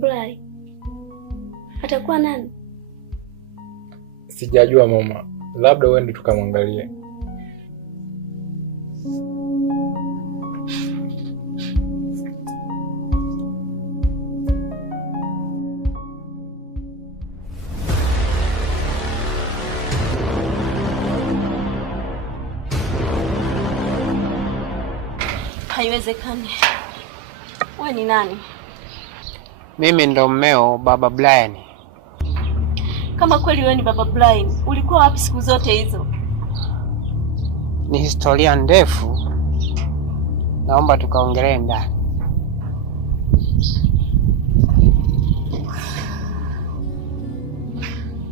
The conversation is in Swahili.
Brian, atakuwa nani? Sijajua mama, labda uende tukamwangalie. Haiwezekani. Wewe ni nani? Mimi ndo mmeo Baba Brian. Kama kweli wewe ni Baba Brian, ulikuwa wapi siku zote hizo? Ni historia ndefu. Naomba tukaongelee ndani.